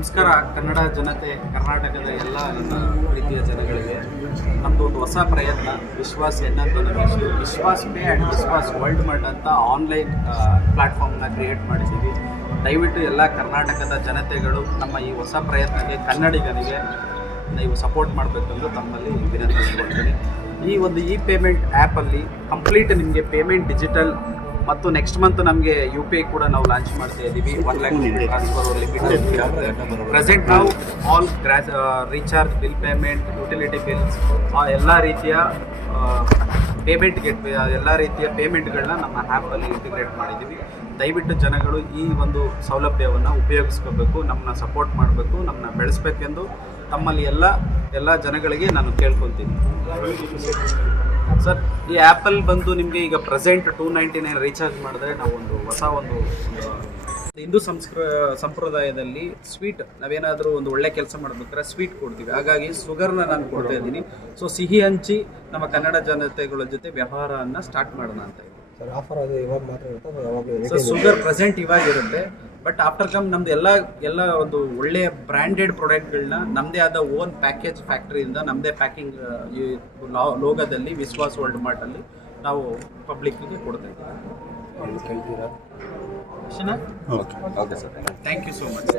ನಮಸ್ಕಾರ ಕನ್ನಡ ಜನತೆ, ಕರ್ನಾಟಕದ ಎಲ್ಲ ನನ್ನ ಪ್ರೀತಿಯ ಜನಗಳಿಗೆ ನಮ್ಮದು ಒಂದು ಹೊಸ ಪ್ರಯತ್ನ, ವಿಶ್ವಾಸ್ ಏನಂತ ಅಂತ ಹೆಸರು Vishwas pay and Vishwas world ಮಟ್ ಅಂತ ಆನ್ಲೈನ್ ಪ್ಲ್ಯಾಟ್ಫಾರ್ಮ್ನ ಕ್ರಿಯೇಟ್ ಮಾಡಿದ್ದೀವಿ. ದಯವಿಟ್ಟು ಎಲ್ಲ ಕರ್ನಾಟಕದ ಜನತೆಗಳು ನಮ್ಮ ಈ ಹೊಸ ಪ್ರಯತ್ನಕ್ಕೆ ಕನ್ನಡಿಗನಿಗೆ ನೀವು ಸಪೋರ್ಟ್ ಮಾಡಬೇಕೆಂದು ತಮ್ಮಲ್ಲಿ ವಿನಂತಿಸಿಕೊಳ್ತೀನಿ. ಈ ಒಂದು ಇ ಪೇಮೆಂಟ್ ಆ್ಯಪಲ್ಲಿ ಕಂಪ್ಲೀಟ್ ನಿಮಗೆ ಪೇಮೆಂಟ್ ಡಿಜಿಟಲ್ ಮತ್ತು ನೆಕ್ಸ್ಟ್ ಮಂತ್ ನಮಗೆ ಯು ಪಿ ಐ ಕೂಡ ನಾವು ಲಾಂಚ್ ಮಾಡ್ತಾ ಇದ್ದೀವಿ. One lakh transfer limit present ನಾವು all gross recharge bill payment utility bills ಎಲ್ಲ ರೀತಿಯ ಪೇಮೆಂಟ್ ಗೆಟ್ ಎಲ್ಲ ರೀತಿಯ ಪೇಮೆಂಟ್ಗಳನ್ನ ನಮ್ಮ ಆ್ಯಪಲ್ಲಿ ಇಂಟಿಗ್ರೇಟ್ ಮಾಡಿದ್ದೀವಿ. ದಯವಿಟ್ಟು ಜನಗಳು ಈ ಒಂದು ಸೌಲಭ್ಯವನ್ನು ಉಪಯೋಗಿಸ್ಕೋಬೇಕು ನಮ್ಮನ್ನ ಸಪೋರ್ಟ್ ಮಾಡಬೇಕು ನಮ್ಮನ್ನ ಬೆಳೆಸ್ಬೇಕೆಂದು ತಮ್ಮಲ್ಲಿ ಎಲ್ಲ ಎಲ್ಲ ಜನಗಳಿಗೆ ನಾನು ಕೇಳ್ಕೊತೀನಿ ಸರ್ ಈ ಆ್ಯಪಲ್ ಬಂದು ನಿಮಗೆ ಈಗ present two ninety nine recharge ಮಾಡಿದ್ರೆ ನಾವು ಒಂದು ಹೊಸ ಒಂದು ಹಿಂದೂ ಸಂಸ್ಕೃ ಸಂಪ್ರದಾಯದಲ್ಲಿ ಸ್ವೀಟ್ ನಾವೇನಾದರೂ ಒಂದು ಒಳ್ಳೆ ಕೆಲಸ ಮಾಡ್ಬೇಕಾದ್ರೆ ಸ್ವೀಟ್ ಕೊಡ್ತೀವಿ. ಹಾಗಾಗಿ ಶುಗರ್ನ ನಾನು ಕೊಡ್ತಾ ಇದ್ದೀನಿ. ಸೊ ಸಿಹಿ ಹಂಚಿ ನಮ್ಮ ಕನ್ನಡ ಜನತೆಗಳ ಜೊತೆ ವ್ಯವಹಾರವನ್ನು ಸ್ಟಾರ್ಟ್ ಮಾಡೋಣ ಅಂತ ಇದ್ದೀನಿ. ಸರ್ ಆಫರ್ ಅದು ಇವಾಗ ಮಾತ್ರ ಇರುತ್ತೆ ಅಥವಾ ಯಾವಾಗ ಸೊ ಶುಗರ್ ಪ್ರೆಸೆಂಟ್ ಇವಾಗ ಇರುತ್ತೆ ಬಟ್ ಆಫ್ಟರ್ ಕಮ್ ನಮ್ದು ಎಲ್ಲ ಎಲ್ಲ ಒಂದು ಒಳ್ಳೆಯ ಬ್ರ್ಯಾಂಡೆಡ್ ಪ್ರಾಡಕ್ಟ್ಗಳನ್ನ ನಮ್ಮದೇ ಆದ ಓನ್ ಪ್ಯಾಕೇಜ್ ಫ್ಯಾಕ್ಟ್ರಿಯಿಂದ ನಮ್ಮದೇ ಪ್ಯಾಕಿಂಗ್ ಲೋಗದಲ್ಲಿ ವಿಶ್ವಾಸ್ ವರ್ಲ್ಡ್ ಮಾರ್ಟಲ್ಲಿ ನಾವು ಪಬ್ಲಿಕ್ಗೆ ಕೊಡ್ತಾ ಇದ್ದೀವಿ. Thank you so much